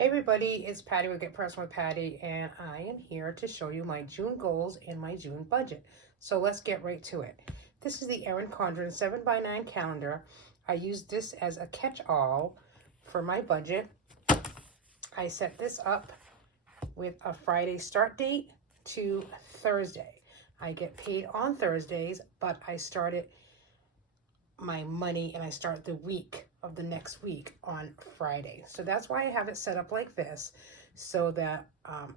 Hey everybody, it's Patty with Get Personal with Patty, and I am here to show you my June goals and my June budget. So let's get right to it. This is the Erin Condren 7x9 calendar. I use this as a catch-all for my budget. I set this up with a Friday start date to Thursday. I get paid on Thursdays, but I started my money and I start the week of the next week on Friday. So that's why I have it set up like this, so that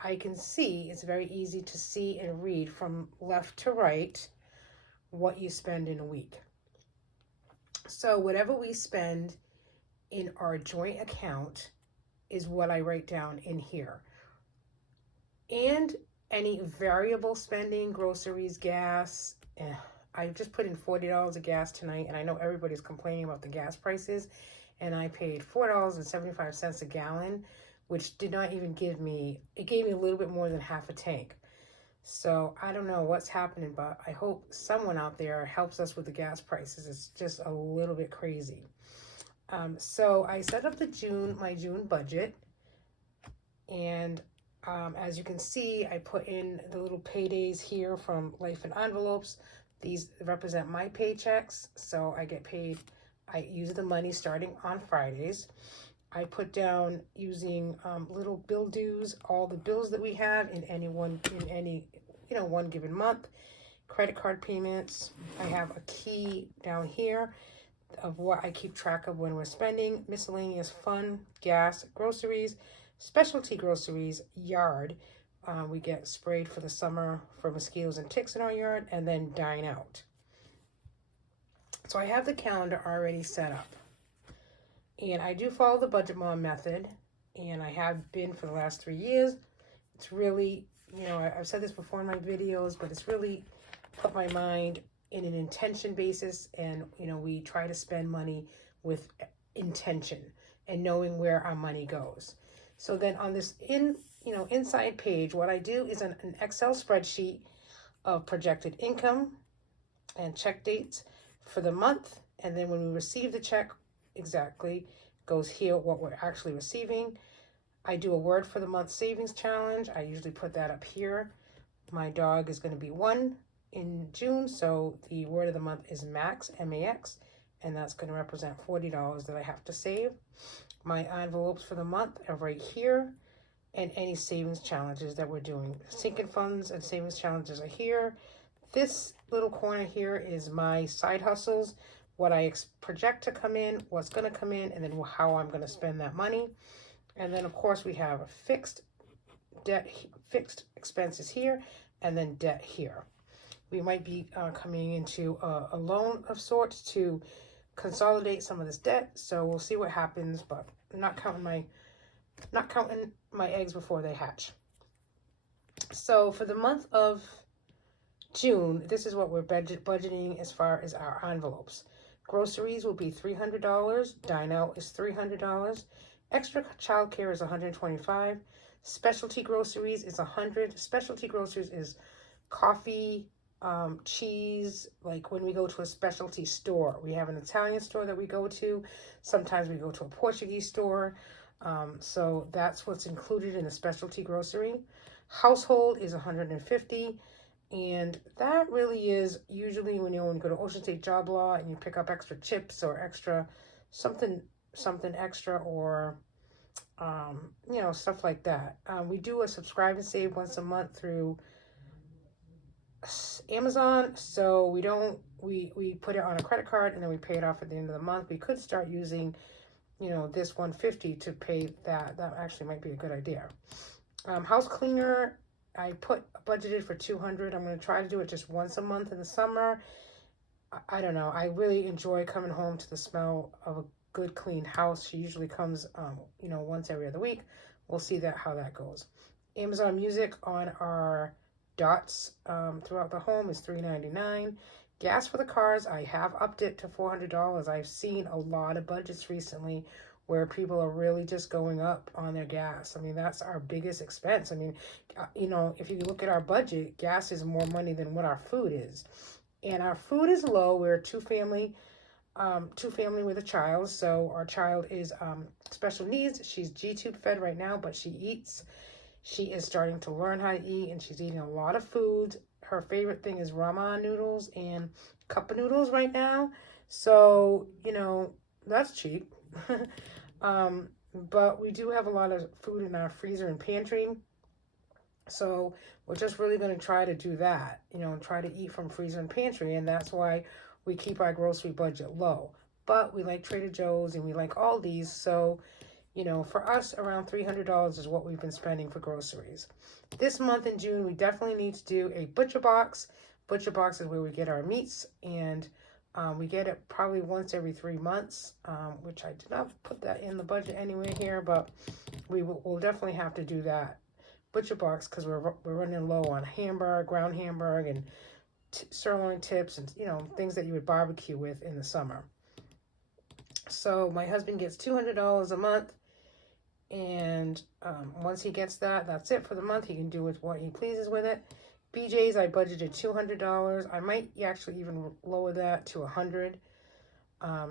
I can see, it's very easy to see and read from left to right what you spend in a week. So whatever we spend in our joint account is what I write down in here. And any variable spending, groceries, gas, I just put in $40 of gas tonight, and I know everybody's complaining about the gas prices, and I paid $4.75 a gallon, which did not even give me, it gave me a little bit more than half a tank. So I don't know what's happening, but I hope someone out there helps us with the gas prices. It's just a little bit crazy. So I set up my June budget, and as you can see, I put in the little paydays here from Life in Envelopes. These represent my paychecks, so I get paid. I use the money starting on Fridays. I put down using little bill dues, all the bills that we have in any one given month. Credit card payments. I have a key down here of what I keep track of when we're spending. Miscellaneous fun, gas, groceries, specialty groceries, yard. We get sprayed for the summer for mosquitoes and ticks in our yard, and then dine out. So I have the calendar already set up. And I do follow the Budget Mom method, and I have been for the last 3 years. It's really, I've said this before in my videos, but it's really put my mind in an intention basis, and, we try to spend money with intention and knowing where our money goes. So then on this inside page, what I do is an Excel spreadsheet of projected income and check dates for the month. And then when we receive the check, exactly goes here what we're actually receiving. I do a word for the month savings challenge. I usually put that up here. My dog is going to be 1 in June, so the word of the month is Max, M-A-X, and that's going to represent $40 that I have to save. My envelopes for the month are right here, and any savings challenges that we're doing. Sinking funds and savings challenges are here. This little corner here is my side hustles, what I project to come in, what's going to come in, and then how I'm going to spend that money. And then, of course, we have a fixed expenses here, and then debt here. We might be coming into a loan of sorts to consolidate some of this debt, so we'll see what happens, but I'm not counting my eggs before they hatch. So for the month of June, this is what we're budgeting as far as our envelopes. Groceries will be $300. Dine out is $300. Extra childcare is $125. Specialty groceries is $100. Specialty groceries is coffee, cheese. Like when we go to a specialty store, we have an Italian store that we go to. Sometimes we go to a Portuguese store. So that's what's included in the specialty grocery. Household is $150. And that really is usually when you go to Ocean State Job Law and you pick up extra chips or extra something extra, or stuff like that. We do a subscribe and save once a month through Amazon, so we put it on a credit card and then we pay it off at the end of the month. We could start using this $150 to pay that. That actually might be a good idea. House cleaner, I budgeted for $200. I'm going to try to do it just once a month in the summer. I don't know. I really enjoy coming home to the smell of a good clean house. She usually comes, once every other week. We'll see how that goes. Amazon Music on our dots throughout the home is $3.99. Gas for the cars, I have upped it to $400. I've seen a lot of budgets recently where people are really just going up on their gas. I mean, that's our biggest expense. I mean, if you look at our budget, gas is more money than what our food is. And our food is low. We're a two-family two-family with a child. So our child is special needs. She's G-tube fed right now, but she eats. She is starting to learn how to eat, and she's eating a lot of food. Her favorite thing is ramen noodles and cup of noodles right now. So, you know, that's cheap. But we do have a lot of food in our freezer and pantry. So we're just really going to try to do that, you know, try to eat from freezer and pantry. And that's why we keep our grocery budget low. But we like Trader Joe's and we like Aldi's. So, you know, for us, around $300 is what we've been spending for groceries. This month in June, we definitely need to do a Butcher Box. Butcher Box is where we get our meats, and we get it probably once every 3 months, which I did not put that in the budget anywhere here, but we'll definitely have to do that Butcher Box because we're running low on hamburger, ground hamburger, and sirloin tips, and you know, things that you would barbecue with in the summer. So my husband gets $200 a month, and once he gets that, that's it for the month. He can do with what he pleases with it. BJ's, I budgeted $200. I might actually even lower that to $100,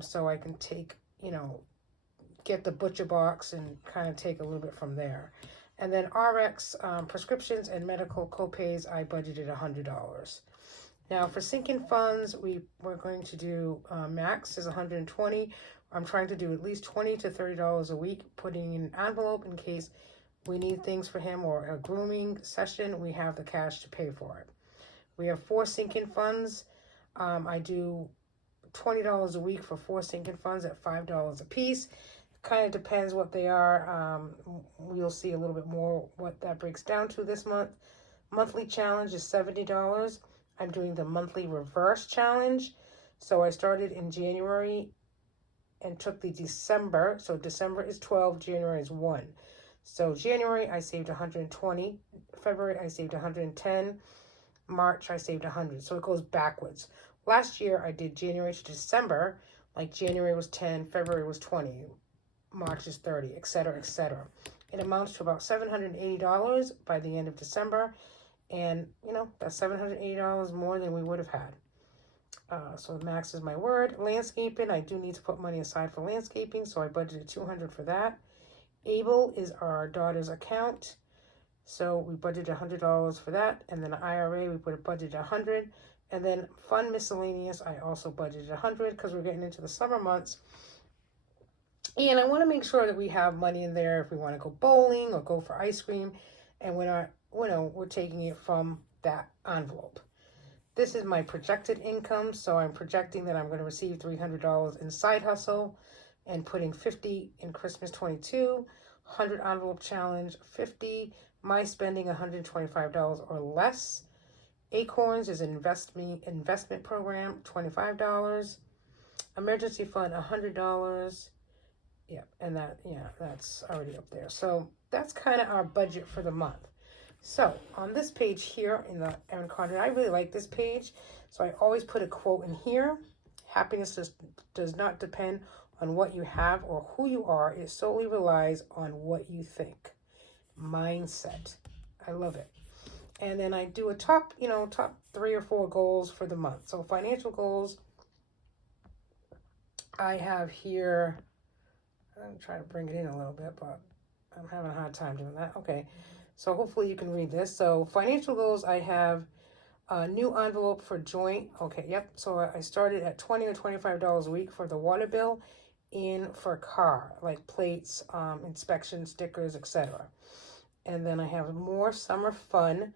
so I can take, you know, get the Butcher Box and kind of take a little bit from there. And then RX, prescriptions and medical copays, I budgeted $100. Now for sinking funds, we're going to do max is $120. I'm trying to do at least $20 to $30 a week, putting in an envelope in case we need things for him or a grooming session. We have the cash to pay for it. We have 4 sinking funds. I do $20 a week for 4 sinking funds at $5 a piece. Kind of depends what they are. We'll see a little bit more what that breaks down to this month. Monthly challenge is $70. I'm doing the monthly reverse challenge. So I started in January and took the December. So December is 12, January is 1. So January I saved 120, February I saved 110, March I saved 100. So it goes backwards. Last year I did January to December, like January was 10, February was 20, March is 30, etc., etc. It amounts to about $780 by the end of December. And, you know, that's $780 more than we would have had. So max is my word. Landscaping, I do need to put money aside for landscaping, so I budgeted $200 for that. Able is our daughter's account, so we budgeted $100 for that. And then IRA, we put a budget $100. And then fund miscellaneous, I also budgeted $100 because we're getting into the summer months. And I want to make sure that we have money in there if we want to go bowling or go for ice cream, and we're not, you know, we're taking it from that envelope. This is my projected income, so I'm projecting that I'm going to receive $300 in side hustle, and putting $50 in Christmas 22, $100 envelope challenge, $50, my spending $125 or less. Acorns is an investment program, $25. Emergency fund, $100. Yeah, and that, yeah, that's already up there. So that's kind of our budget for the month. So on this page here in the Erin Condren, I really like this page. So I always put a quote in here. Happiness does not depend on what you have or who you are. It solely relies on what you think. Mindset. I love it. And then I do a top 3 or 4 goals for the month. So financial goals, I have here, I'm trying to bring it in a little bit, but I'm having a hard time doing that. Okay, so hopefully you can read this. So financial goals, I have a new envelope for joint. Okay, yep. So I started at $20 or $25 a week for the water bill, in for car, like plates, inspection stickers, etc. And then I have more summer fun,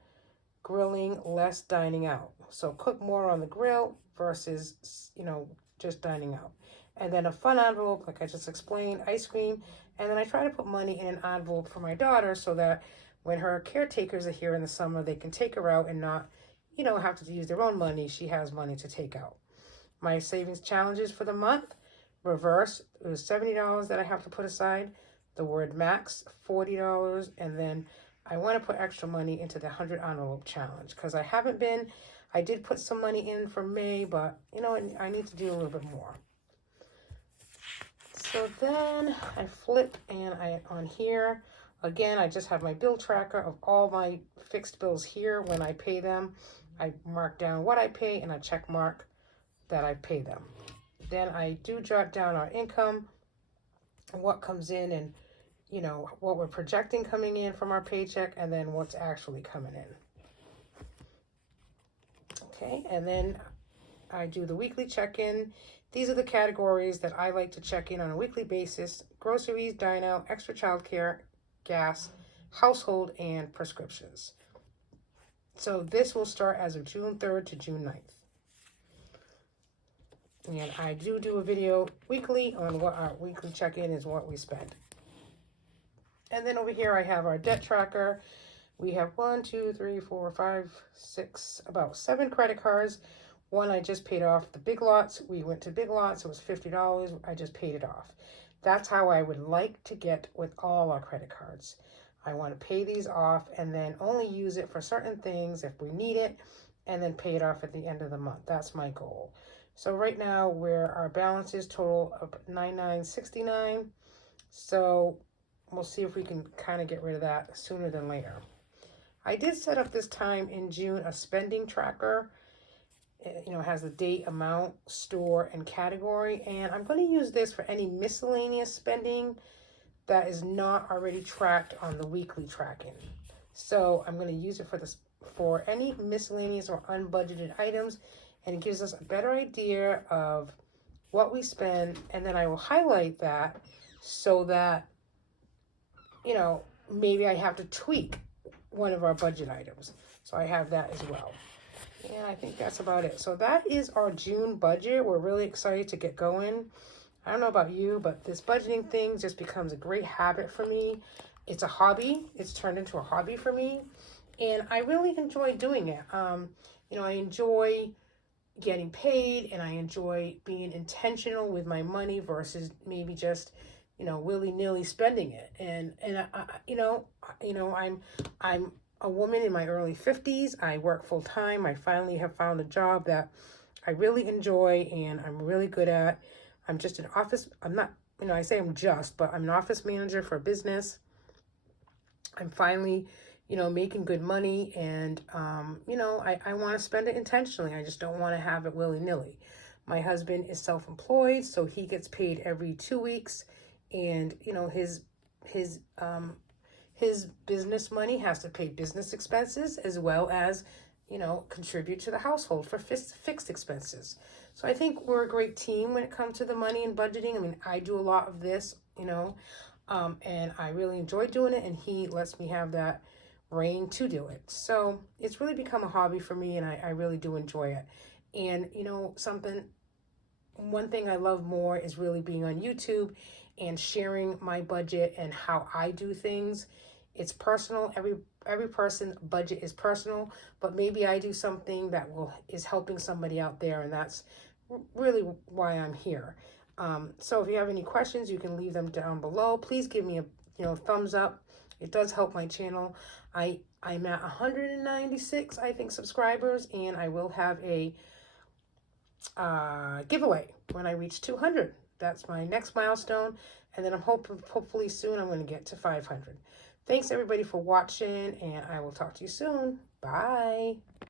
grilling, less dining out. So cook more on the grill versus, you know, just dining out. And then a fun envelope, like I just explained, ice cream. And then I try to put money in an envelope for my daughter so that when her caretakers are here in the summer, they can take her out and not, you know, have to use their own money. She has money to take out. My savings challenges for the month, reverse, it was $70 that I have to put aside. The word max, $40. And then I want to put extra money into the 100 envelope challenge because I did put some money in for May, but, you know, I need to do a little bit more. So then I flip and on here, again, I just have my bill tracker of all my fixed bills here. When I pay them, I mark down what I pay and I check mark that I pay them. Then I do jot down our income, what comes in, and you know what we're projecting coming in from our paycheck, and then what's actually coming in. Okay, and then I do the weekly check-in. These are the categories that I like to check in on a weekly basis: groceries, dine out, extra childcare, gas, household, and prescriptions. So this will start as of June 3rd to June 9th. And I do a video weekly on what our weekly check-in is, what we spend. And then over here I have our debt tracker. We have 1, 2, 3, 4, 5, 6, about 7 credit cards. One I just paid off the Big Lots. We went to Big Lots. It was $50. I just paid it off. That's how I would like to get with all our credit cards. I want to pay these off and then only use it for certain things if we need it, and then pay it off at the end of the month. That's my goal. So right now where our balance is total of $99.69. So we'll see if we can kind of get rid of that sooner than later. I did set up this time in June a spending tracker. It, has the date, amount, store, and category. And I'm going to use this for any miscellaneous spending that is not already tracked on the weekly tracking. So I'm going to use it for any miscellaneous or unbudgeted items, and it gives us a better idea of what we spend, and then I will highlight that so that, maybe I have to tweak one of our budget items. So I have that as well. And I think that's about it. So that is our June budget. We're really excited to get going. I don't know about you, but this budgeting thing just becomes a great habit for me. It's a hobby. It's turned into a hobby for me. And I really enjoy doing it. I enjoy getting paid, and I enjoy being intentional with my money versus maybe just, willy-nilly spending it. And I'm a woman in my early 50s. I work full time. I finally have found a job that I really enjoy and I'm really good at. I'm just an office. I'm not, I say I'm just, but I'm an office manager for a business. I'm finally, making good money, and, I want to spend it intentionally. I just don't want to have it willy-nilly. My husband is self-employed, so he gets paid every 2 weeks, and, his business money has to pay business expenses as well as, contribute to the household for fixed expenses. So I think we're a great team when it comes to the money and budgeting. I mean, I do a lot of this, and I really enjoy doing it, and he lets me have that reign to do it. So it's really become a hobby for me, and I really do enjoy it. And, one thing I love more is really being on YouTube and sharing my budget and how I do things. It's personal. Every person's budget is personal, but maybe I do something that is helping somebody out there, and that's really why I'm here. So if you have any questions, you can leave them down below. Please give me a thumbs up. It does help my channel. I'm at 196, I think, subscribers, and I will have a giveaway when I reach 200. That's my next milestone, and then I'm hopefully soon I'm going to get to 500. Thanks everybody for watching, and I will talk to you soon. Bye.